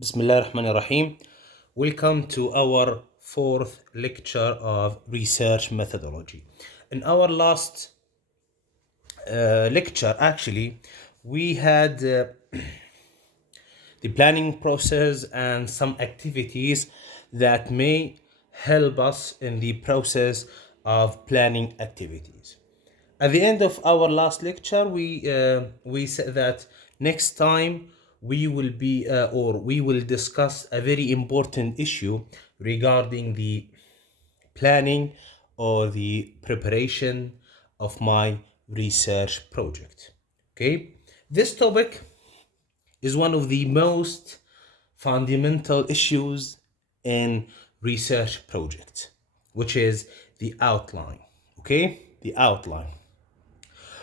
Bismillah ar-Rahman ar-Rahim. Welcome to our fourth lecture of research methodology. In our last lecture, actually, we had the planning process and some activities that may help us in the process of planning activities. At the end of our last lecture, we said that next time we will discuss a very important issue regarding the planning or the preparation of my research project. Okay, this topic is one of the most fundamental issues in research projects, which is the outline. Okay, the outline.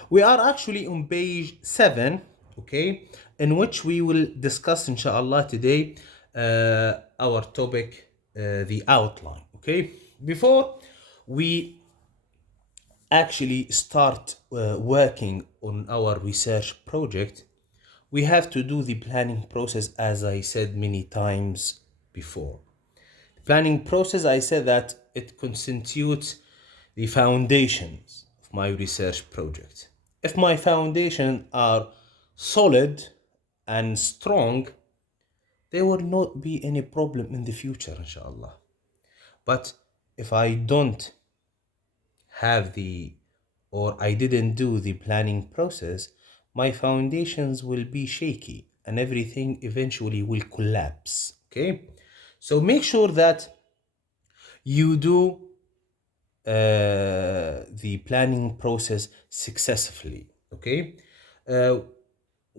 We are actually on page 7, okay, in which we will discuss, inshallah, today our topic, the outline, okay. Before we actually start working on our research project, we have to do the planning process, as I said many times before. The planning process, I said that it constitutes the foundations of my research project. If my foundations are solid and strong, there will not be any problem in the future, inshallah. But if I don't have or I didn't do the planning process, my foundations will be shaky and everything eventually will collapse. Okay? So make sure that you do the planning process successfully. Okay?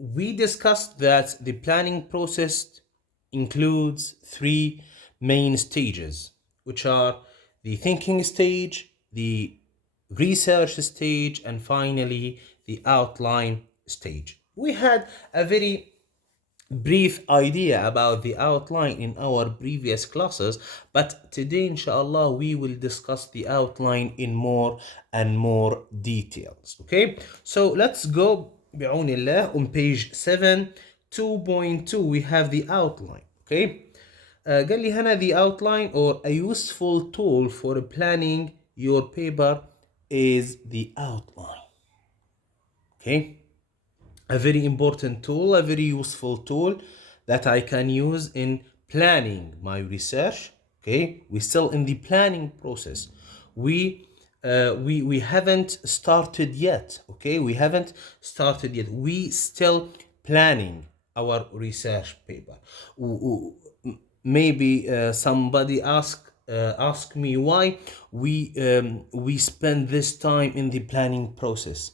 We discussed that the planning process includes three main stages, which are the thinking stage, the research stage, and finally the outline stage. We had a very brief idea about the outline in our previous classes, but today inshallah we will discuss the outline in more and more details. Okay, so let's go بعون on page 7 2.2. we have the outline. Okay, قال لي هنا the outline or a useful tool for planning your paper is the outline. Okay, a very important tool, a very useful tool that I can use in planning my research. Okay, we're still in the planning process. We haven't started yet. Okay, we haven't started yet. We still planning our research paper. Maybe somebody ask me why we spend this time in the planning process.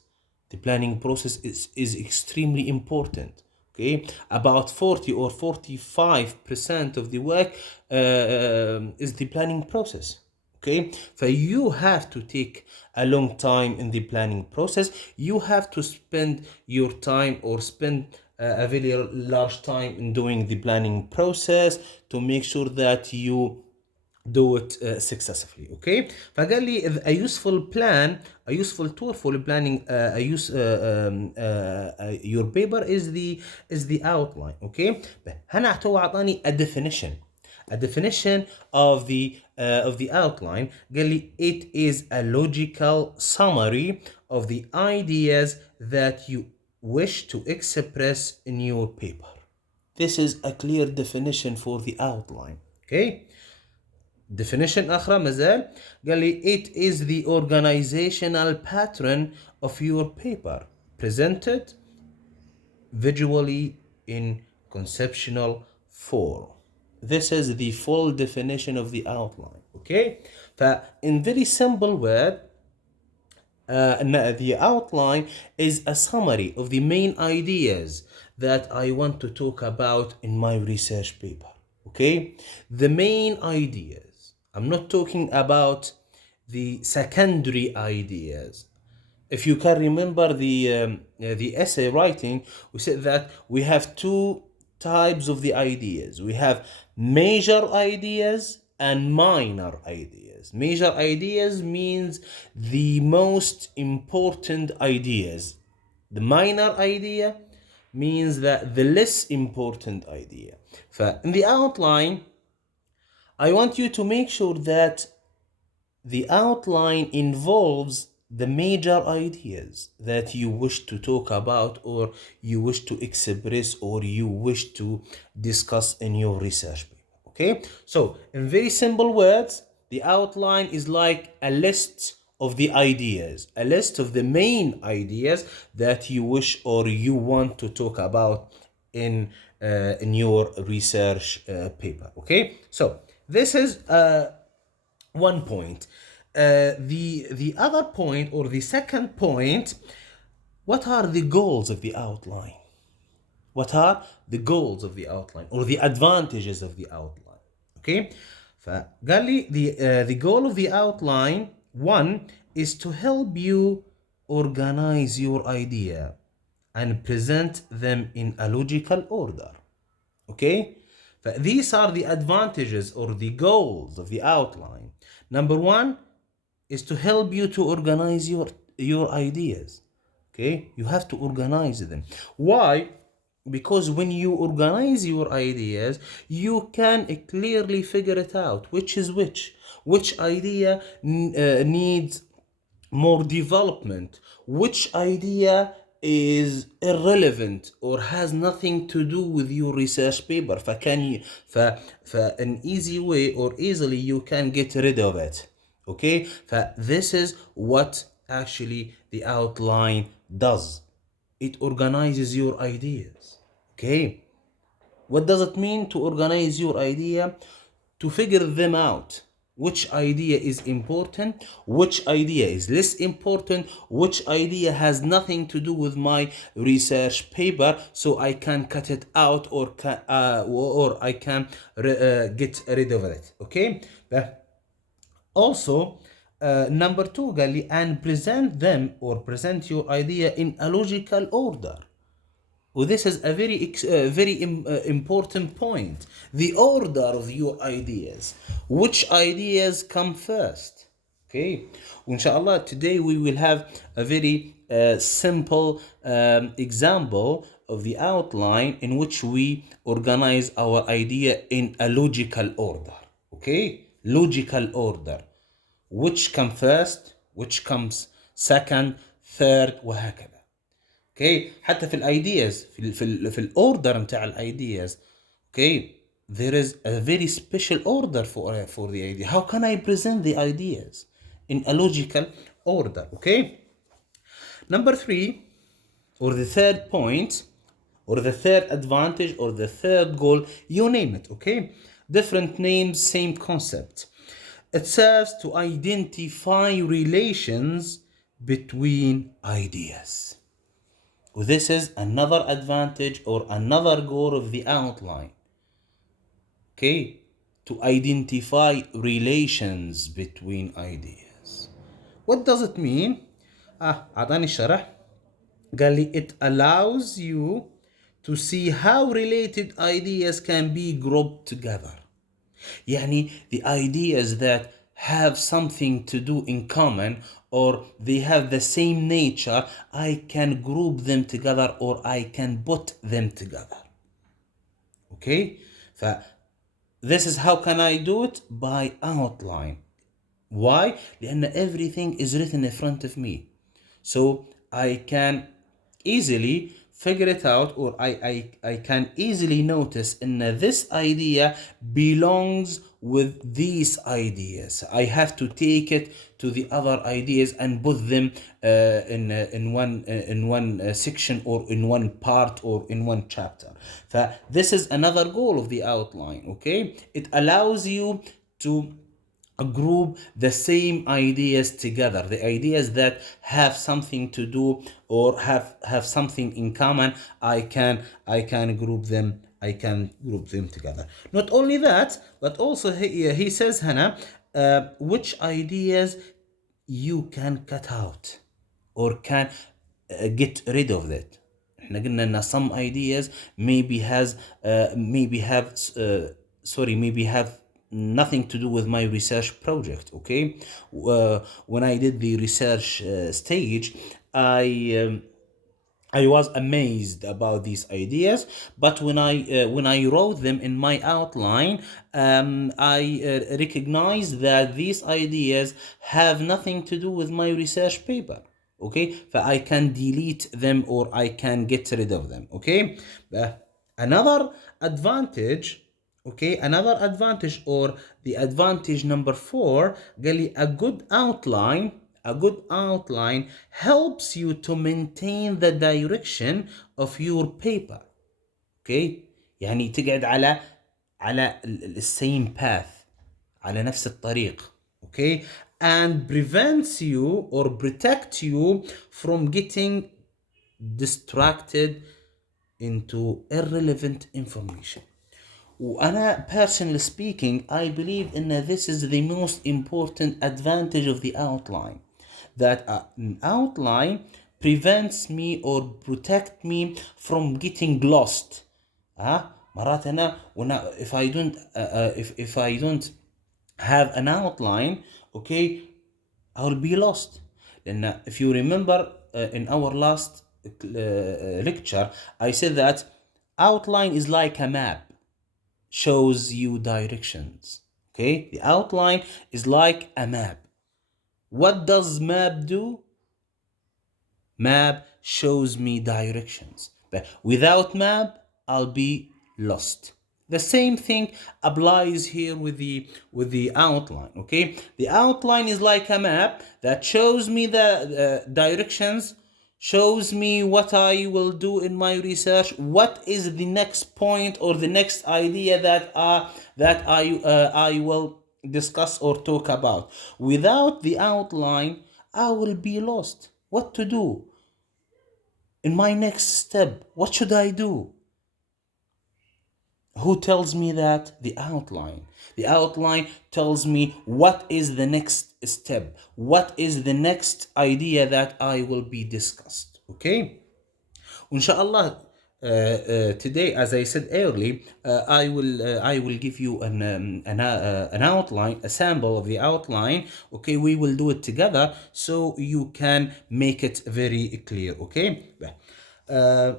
The planning process is extremely important. Okay, about 40 or 45% of the work is the planning process. Okay, so you have to take a long time in the planning process. You have to spend your time or spend a very large time in doing the planning process to make sure that you do it successfully. Okay, فقال لي a useful plan, a useful tool for planning your paper is the outline. Okay, هنا هو أعطاني a definition of the outline. قال لي it is a logical summary of the ideas that you wish to express in your paper. This is a clear definition for the outline. Okay, definition أخرى مازال قال لي it is the organizational pattern of your paper presented visually in conceptual form. This is the full definition of the outline. Okay, in very simple word, the outline is a summary of the main ideas that I want to talk about in my research paper. Okay, the main ideas. I'm not talking about the secondary ideas. If you can remember the essay writing, we said that we have two types of the ideas. We have major ideas and minor ideas. Major ideas means the most important ideas. The minor idea means that the less important idea. In the outline, I want you to make sure that the outline involves the major ideas that you wish to talk about, or you wish to express, or you wish to discuss in your research paper. Okay? So, in very simple words, the outline is like a list of the ideas, a list of the main ideas that you wish or you want to talk about in your research paper. Okay? So, this is one point. The other point, or the second point, what are the goals of the outline? What are the goals of the outline, or the advantages of the outline? Okay, فقال لي the goal of the outline, one, is to help you organize your idea and present them in a logical order. Okay, these are the advantages or the goals of the outline. Number one is to help you to organize your ideas. Okay, you have to organize them. Why? Because when you organize your ideas, you can clearly figure it out, which is which idea needs more development, which idea is irrelevant or has nothing to do with your research paper. An easy way, or easily, you can get rid of it. Okay, this is what actually the outline does. It organizes your ideas. Okay, what does it mean to organize your idea? To figure them out. Which idea is important, which idea is less important, which idea has nothing to do with my research paper, so I can cut it out, or I can get rid of it. Okay? But also, number two, قال and present them, or present your idea in a logical order. Well, this is a very important point. The order of your ideas. Which ideas come first? Okay. Inshallah, today we will have a very simple example of the outline in which we organize our idea in a logical order. Okay? Logical order. Which comes first, which comes second, third, وهكذا. اوكي حتى في الايدياز في الاوردر نتاع الايدياز. اوكي there is a very special order for the idea. How can I present the ideas in a logical order? Okay, number three, or the third point, or the third advantage, or the third goal, you name it. Okay, different names, same concept. It serves to identify relations between ideas. This is another advantage or another goal of the outline. Okay, to identify relations between ideas. What does it mean? أعطاني الشرح. قال لي it allows you to see how related ideas can be grouped together. يعني the ideas that have something to do in common, or they have the same nature, I can group them together, or I can put them together. Okay, this is how can I do it? By outline. Why? لأن everything is written in front of me, so I can easily figure it out, or I can easily notice in this idea belongs with these ideas. I have to take it to the other ideas and put them in one section, or in one part, or in one chapter. This is another goal of the outline. Okay, it allows you to group the same ideas together, the ideas that have something to do, or have something in common. I can group them, together. Not only that, but also he says Hannah, which ideas you can cut out, or can get rid of it. احنا قلنا ان some ideas maybe have nothing to do with my research project. Okay, when I did the research stage, I was amazed about these ideas, but when I wrote them in my outline, I recognized that these ideas have nothing to do with my research paper. Okay, so I can delete them or I can get rid of them. Okay, another advantage. Okay, another advantage or the advantage number four, قال لي a good outline helps you to maintain the direction of your paper. Okay, يعني تقعد على same path، على نفس الطريق. Okay, and prevents you or protect you from getting distracted into irrelevant information. وأنا personally speaking I believe in this is the most important advantage of the outline, that an outline prevents me or protect me from getting lost. مرات أنا if I don't if I don't have an outline, okay, I will be lost. لأن if you remember in our last lecture I said that outline is like a map, shows you directions. Okay, the outline is like a map. What does map do? Map shows me directions, but without map I'll be lost. The same thing applies here with the outline. Okay, the outline is like a map that shows me the directions, shows me what I will do in my research, what is the next point or the next idea that I will discuss or talk about. Without the outline I will be lost. What to do in my next step? What should I do? Who tells me that? The outline. The outline tells me what is the next step, what is the next idea that I will be discussed. Okay, inshallah. Today, as I said earlier, I will give you an outline, a sample of the outline. Okay, we will do it together so you can make it very clear. Okay. Uh,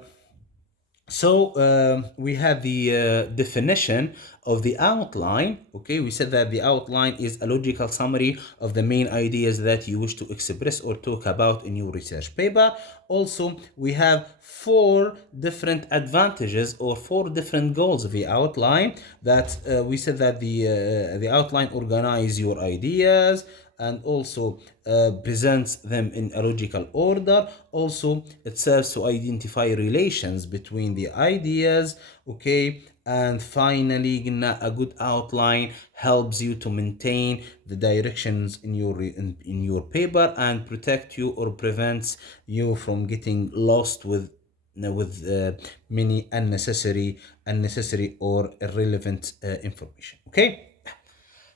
we have the definition of the outline. Okay, we said that the outline is a logical summary of the main ideas that you wish to express or talk about in your research paper. Also, we have four different advantages or four different goals of the outline. That we said that the outline organize your ideas and also presents them in a logical order. Also, it serves to identify relations between the ideas. Okay, and finally a good outline helps you to maintain the directions in your paper and protect you or prevents you from getting lost with many unnecessary or irrelevant information. Okay,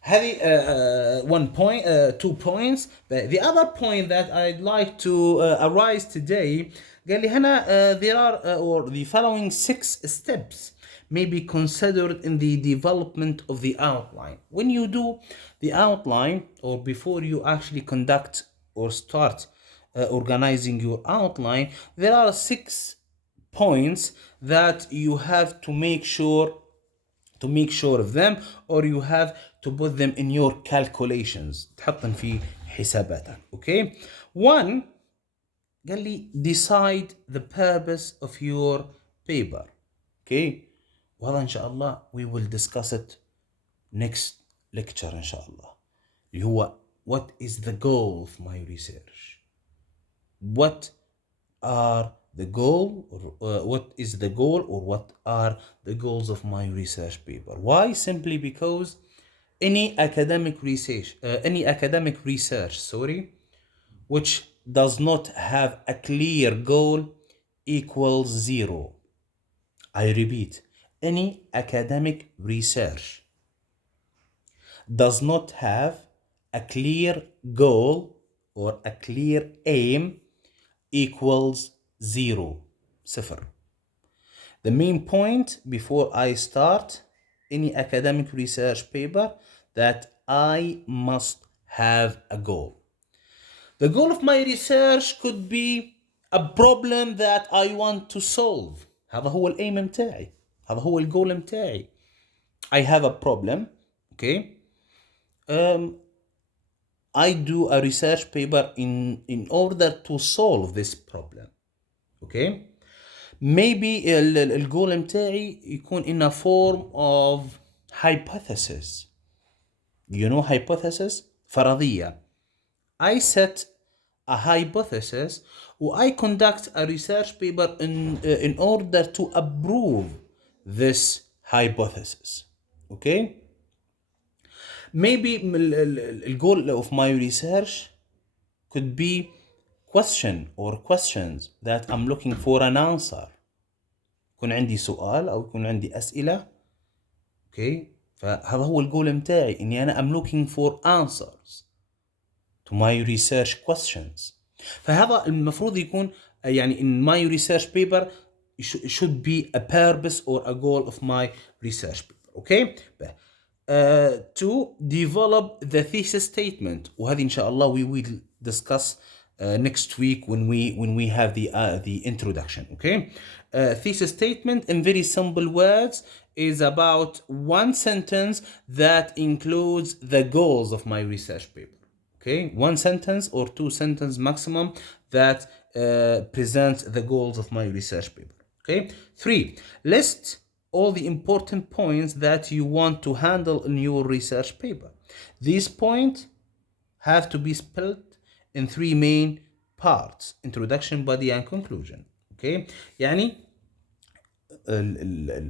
هذه one point, 2 points. The other point that I'd like to arise today قال لي هنا there are or the following 6 steps may be considered in the development of the outline. When you do the outline or before you actually conduct or start organizing your outline, there are 6 points that you have to make sure of them, or you have to put them in your calculations، تحطن في حساباتك. Okay, one قال لي decide the purpose of your paper. Okay, وهذا إن شاء الله we will discuss it next lecture إن شاء الله، اللي هو what is the goal of my research. What are the goal or what is the goal or what are the goals of my research paper? Why? Simply because any academic research, sorry, which does not have a clear goal equals zero. I repeat, any academic research does not have a clear goal or a clear aim equals zero. صفر. The main point before I start any academic research paper that I must have a goal. The goal of my research could be a problem that I want to solve. هذا هو الايم متاعي، هذا هو الجول متاعي. I have a problem. Okay. um, I do a research paper in order to solve this problem. Okay. Maybe الجول متاعي يكون in a form of hypothesis. You know hypothesis؟ فرضية. I set a hypothesis or I conduct a research paper in order to approve this hypothesis. Okay. Maybe the goal of my research could be question or questions that I'm looking for an answer. يكون عندي سؤال أو يكون عندي أسئلة. Okay. فهذا هو الجول متاعي إني أنا I'm looking for answers to my research questions. فهذا المفروض يكون يعني in my research paper should be a purpose or a goal of my research paper. Okay. To develop the thesis statement وهذه إن شاء الله we will discuss next week when we have the introduction. Okay. Thesis statement in very simple words is about one sentence that includes the goals of my research paper. Okay, one sentence or two sentences maximum that presents the goals of my research paper. Okay. 3. List all the important points that you want to handle in your research paper. These points have to be split in 3 main parts: introduction, body, and conclusion. Okay. يعني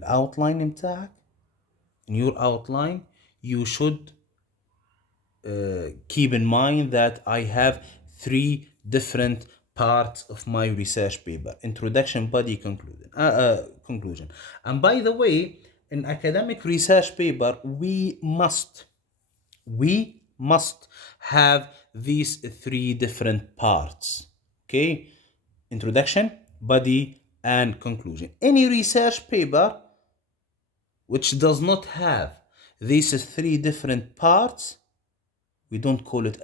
outline متاعك, in your outline you should keep in mind that I have 3 different parts of my research paper: introduction, body, conclusion. And by the way, in academic research paper we must have these 3 different parts. Okay. Introduction, body, and conclusion. Any research paper which does not have these 3 different parts, we don't call it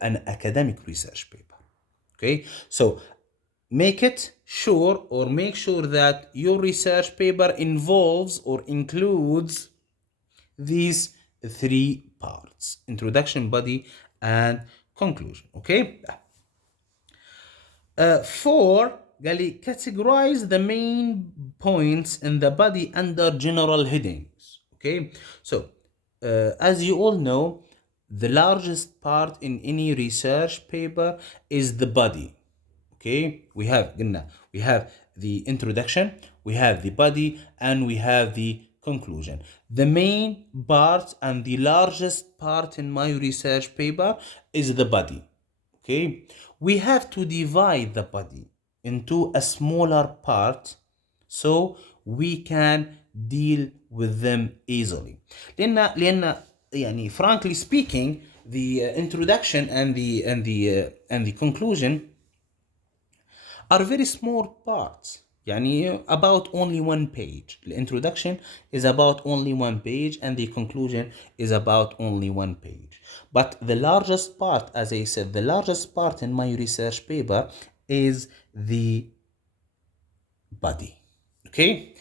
an academic research paper. Okay. So make sure that your research paper involves or includes these 3 parts: introduction, body, and conclusion. Okay. 4 قال لي categorize the main points in the body under general headings. Okay. So as you all know, the largest part in any research paper is the body. Okay. We have the introduction, we have the body, and we have the conclusion. The main part and the largest part in my research paper is the body. Okay. We have to divide the body into a smaller part so we can deal with them easily. لأن يعني frankly speaking, the introduction and the conclusion are very small parts. يعني about only 1 page. The introduction is about only 1 page and the conclusion is about only 1 page. But the largest part, as I said, the largest part in my research paper is the body. Okay.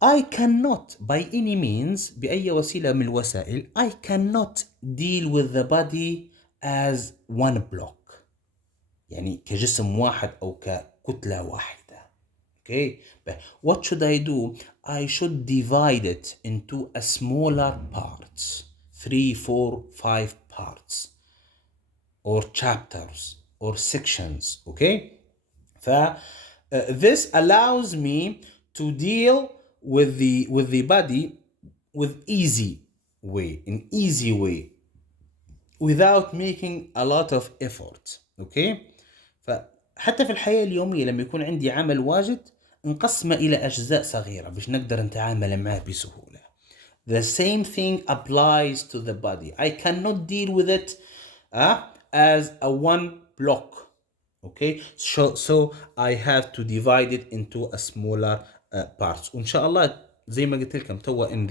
I cannot by any means بأي وسيلة من الوسائل I cannot deal with the body as one block. يعني كجسم واحد أو ككتلة واحدة. Okay. But what should I do? I should divide it into a smaller parts, 3, 4, 5 parts, or chapters, or sections. Okay. This allows me to deal with the body with easy way without making a lot of effort. Okay. فحتى في الحياة اليومية لما يكون عندي عمل واجد نقسمه إلى أجزاء صغيرة باش نقدر نتعامل معه بسهولة. The same thing applies to the body. I cannot deal with it as a one block. Okay. So I have to divide it into a smaller parts. وإن شاء الله زي ما قلت لكم توا in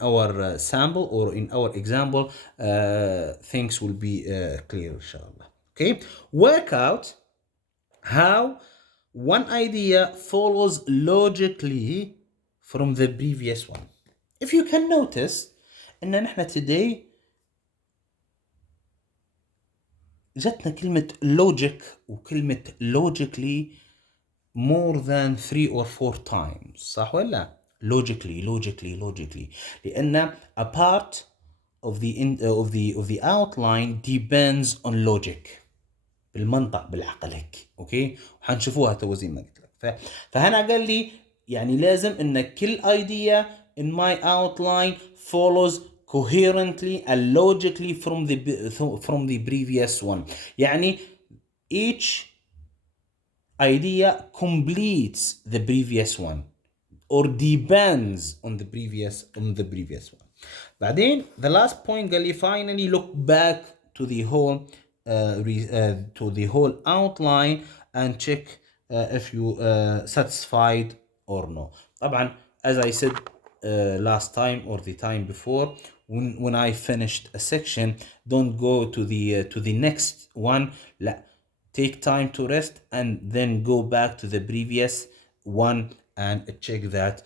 our sample or in our example things will be clear إن شاء الله. Okay, work out how one idea follows logically from the previous one. If you can notice ان نحن today جتنا كلمة logic وكلمة logically more than 3 or 4 times، صح ولا؟ logically لأن a part of the outline depends on logic، بالمنطق بالعقل هيك، اوكي، وحنشوفوها تو زي ما قلت لك. فهنا قال لي يعني لازم ان كل idea in my outline follows coherently and logically from the previous one. يعني each idea completes the previous one or depends on the previous one. بعدين the last point قال لي finally look back to the whole outline and check if you satisfied or no. طبعا as I said last time or the time before, when I finished a section, don't go to the next one. لا, take time to rest and then go back to the previous one and check that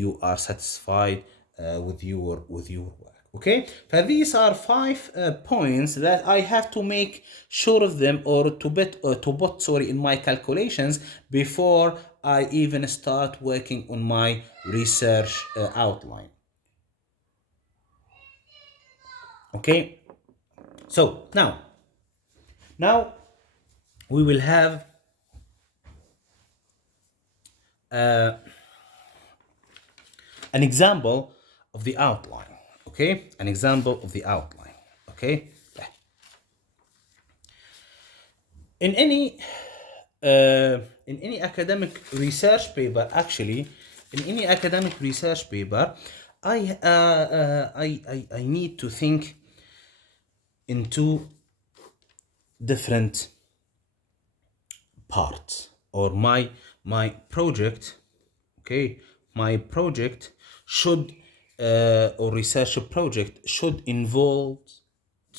you are satisfied with your work. Okay, so these are 5 points that I have to make sure of them, or to put in my calculations before I even start working on my research outline. Okay, so now we will have an example of the outline. Okay, an example of the outline. Okay, in any academic research paper, actually, in any academic research paper, I need to think in two different parts, or my project. Okay, my project should or research project should involve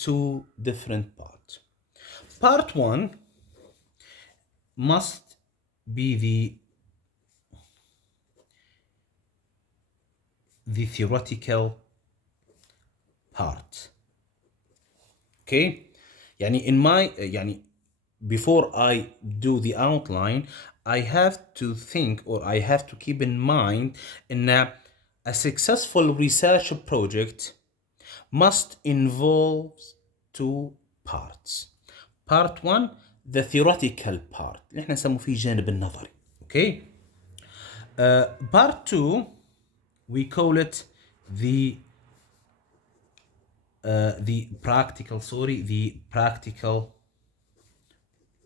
two different parts. Part one must be the theoretical part. Okay, يعني in my يعني before I do the outline, I have to think, or I have to keep in mind, in a successful research project must involve two parts. Part one, the theoretical part اللي احنا نسميه فيه الجانب النظري. Okay. Part two, we call it the practical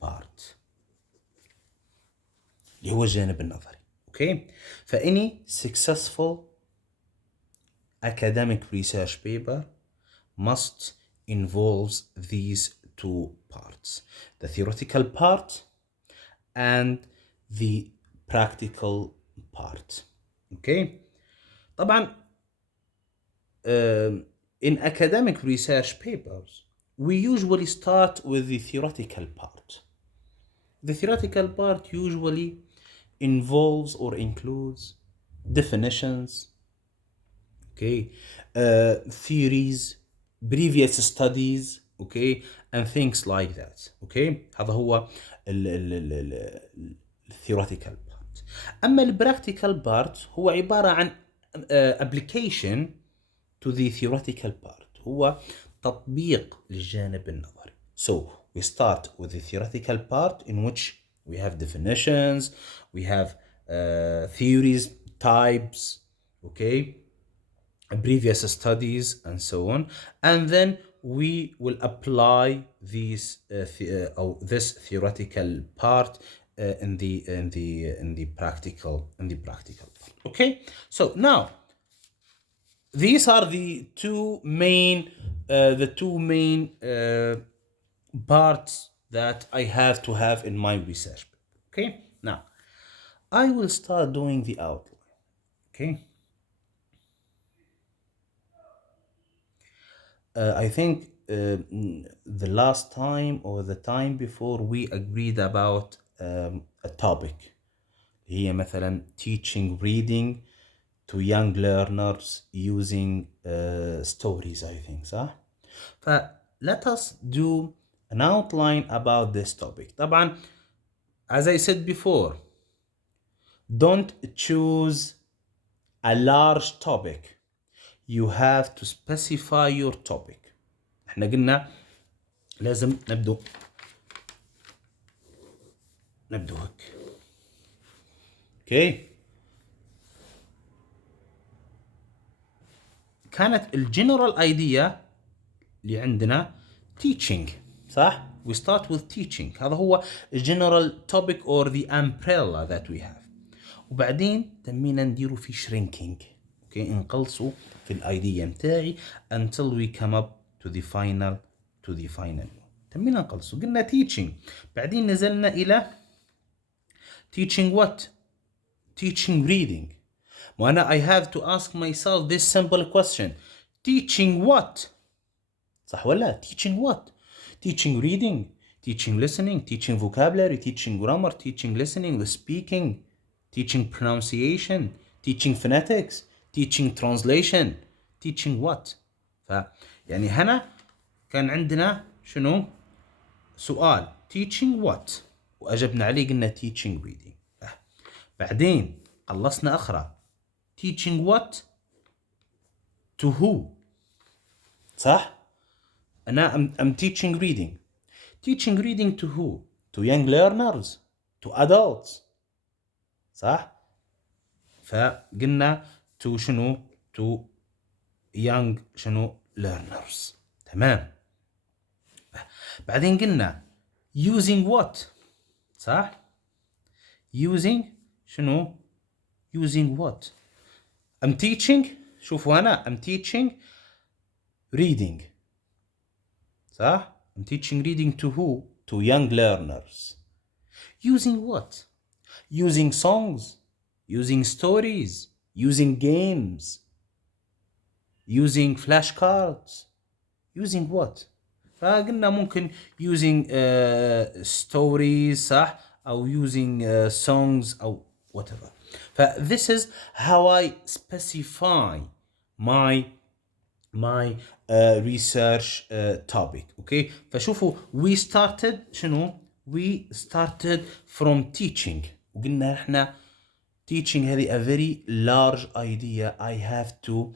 part اللي هو الجانب النظري. Okay. فأني successful academic research paper must involve these two parts, the theoretical part and the practical part. Okay. طبعا in academic research papers, we usually start with the theoretical part. The theoretical part usually involves or includes definitions, okay, theories, previous studies, okay, and things like that. Okay, هذا هو theoretical part. أما practical part هو عبارة عن application to the theoretical part، هو تطبيق للجانب النظري. So we start with the theoretical part, in which we have definitions, we have theories, types, okay, previous studies, and so on, and then we will apply this theoretical part in the practical part. Okay, so now these are the two main parts that I have to have in my research. Okay, now I will start doing the outline. Okay, I think the last time or the time before we agreed about a topic. هي مثلا teaching reading to young learners using stories, I think, صح؟ let us do an outline about this topic. طبعا, as I said before, don't choose a large topic. You have to specify your topic. احنا قلنا لازم نبدو هيك. اوكي. كانت الجنرال ايديا اللي عندنا teaching, صح؟ We start with teaching. هذا هو general topic or the umbrella that we have. وبعدين تمينا نديروا في shrinking. اوكي, نقلصوا في الايديا متاعي until we come up to the final تمينا نقلصوا. قلنا teaching, بعدين نزلنا الى teaching what? Teaching reading. وأنا I have to ask myself this simple question. Teaching what? صح ولا? Teaching what? Teaching reading, teaching listening, teaching vocabulary, teaching grammar, teaching listening, the speaking, teaching pronunciation, teaching phonetics, teaching translation, teaching what? يعني هنا كان عندنا شنو؟ سؤال teaching what؟ وأجبنا عليه قلنا teaching reading. بعدين خلصنا أخرى teaching what to who, صح؟ أنا I'm teaching reading. Teaching reading to who? To young learners, to adults, صح؟ فقلنا to شنو؟ to young شنو؟ learners. تمام. بعدين قلنا using what, صح؟ using شنو؟ using what? I'm teaching, شوفوا أنا I'm teaching reading, صح؟ I'm teaching reading to who? To young learners. Using what? Using songs, using stories, using games, using flashcards, using what? فقلنا ممكن using stories, صح؟ أو using songs أو whatever. This is how I specify my research topic. Okay, فشوفوا we started شنو؟ we started from teaching. وقلنا احنا teaching هذه a very large idea. I have to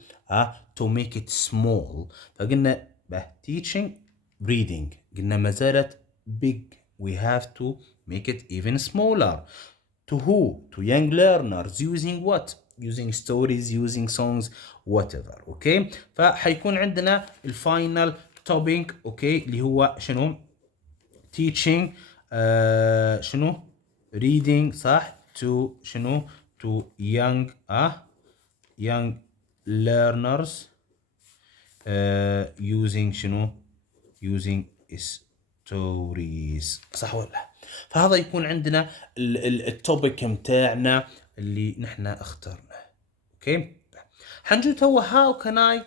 make it small. فقلنا teaching reading. قلنا ما زالت big. We have to make it even smaller. To who? To young learners. Using what? Using stories, using songs, whatever. Okay. فحيكون عندنا الفاينل topic. Okay. اللي هو شنو؟ teaching شنو؟ reading, صح؟ to شنو؟ to young learners using شنو؟ using stories. صح ولا؟ فهذا يكون عندنا التوبيك متاعنا اللي نحن اخترناه. اوكي. حنجي تو how can I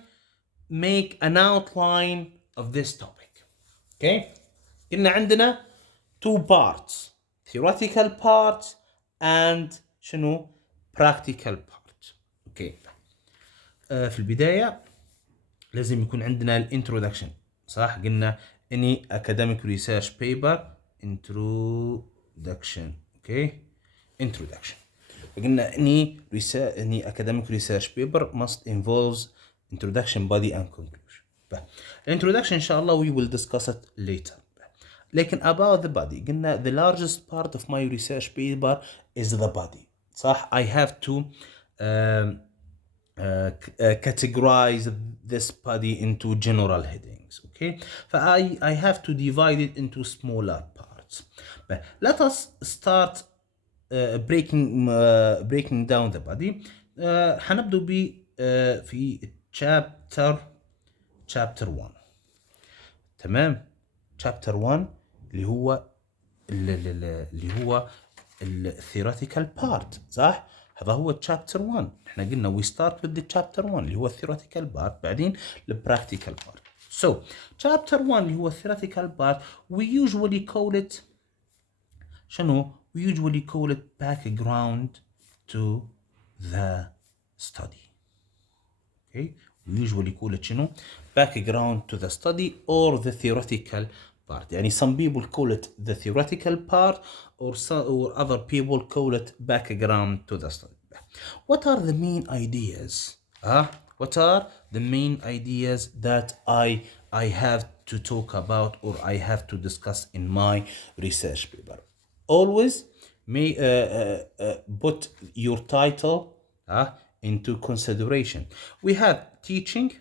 make an outline of this topic. اوكي. قلنا عندنا two parts, theoretical part and شنو practical part. اوكي. في البداية لازم يكون عندنا الانترودكشن، صح؟ قلنا any academic research paper introduction. okay, introduction. قلنا any academic research paper must involve introduction, body and conclusion. introduction إن شاء الله we will discuss it later. لكن about the body قلنا the largest part of my research paper is the body. صح؟ I have to categorize this body into general headings. Okay, I have to divide it into smaller parts. But let us start breaking down the body. حنبدأ ب في chapter 1. تمام. chapter 1 اللي هو theoretical part. صح؟ هذا هو chapter 1. احنا قلنا we start with the chapter 1 اللي هو theoretical part، بعدين the practical part. So chapter 1 اللي هو theoretical part, we usually call it شنو؟ we usually call it background to the study. Okay, we usually call it شنو؟ background to the study or the theoretical part. يعني some people call it the theoretical part, or other people call it background to the study. What are the main ideas? What are the main ideas that I have to talk about or I have to discuss in my research paper? Always may put your title into consideration. We have teaching,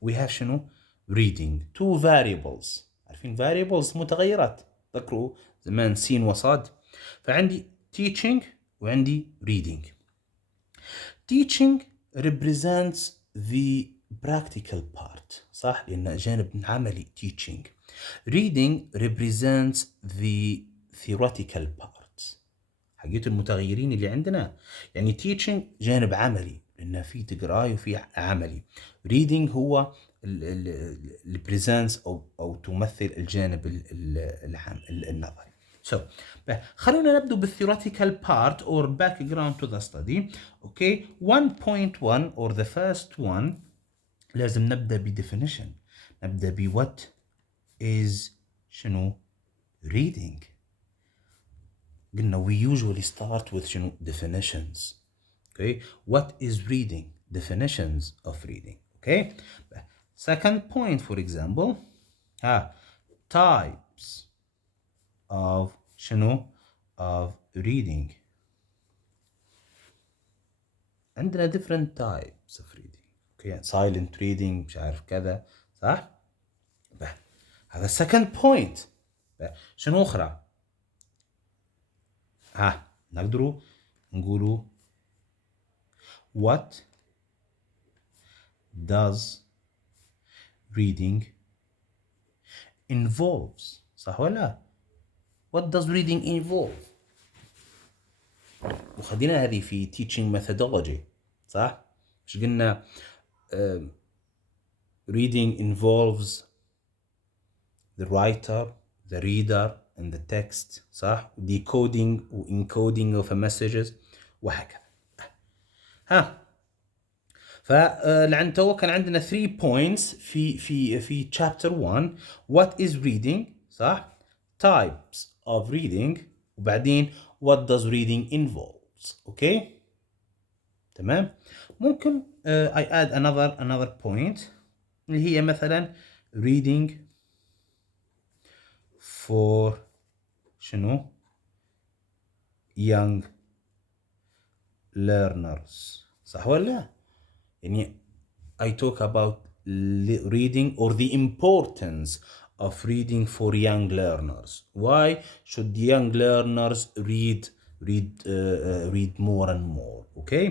we have شنو reading, two variables. عارفين variables متغيرات، ذكروا زمان سين وصاد. فعندي teaching وعندي reading. Teaching represents the practical part، صح؟ لأن جانب عملي teaching. Reading represents the theoretical part. حقيقة المتغيرين اللي عندنا، يعني teaching جانب عملي لأن في تقراي وفي عملي. Reading هو اللي presents أو تمثل الجانب النظري. So خلونا نبدأ بالtheoretical part or background to the study. Okay, 1.1 or the first one لازم نبدأ بدefinition. نبدأ ب what is شنو reading. قلنا we usually start with شنو definitions. Okay, what is reading? Definitions of reading. Okay, second point, for example, types of شنو of reading. عندنا different types of reading. Okay, silent reading مش عارف كذا، صح؟ هذا second point. شنو أخرى؟ نقدروا نقولوا what does reading involves، صح ولا؟ what does reading involve؟ وخدينا هذه في teaching methodology، صح؟ مش قلنا reading involves the writer, the reader and the text، صح؟ decoding و encoding of messages وهكذا. فلعن تو كان عندنا 3 points في chapter 1. what is reading، صح؟ types of reading، وبعدين what does reading involves. okay تمام. ممكن I add another point اللي هي مثلا reading for شنو young learners، صح ولا؟ يعني I talk about reading or the importance of reading for young learners. Why should young learners read more and more? Okay,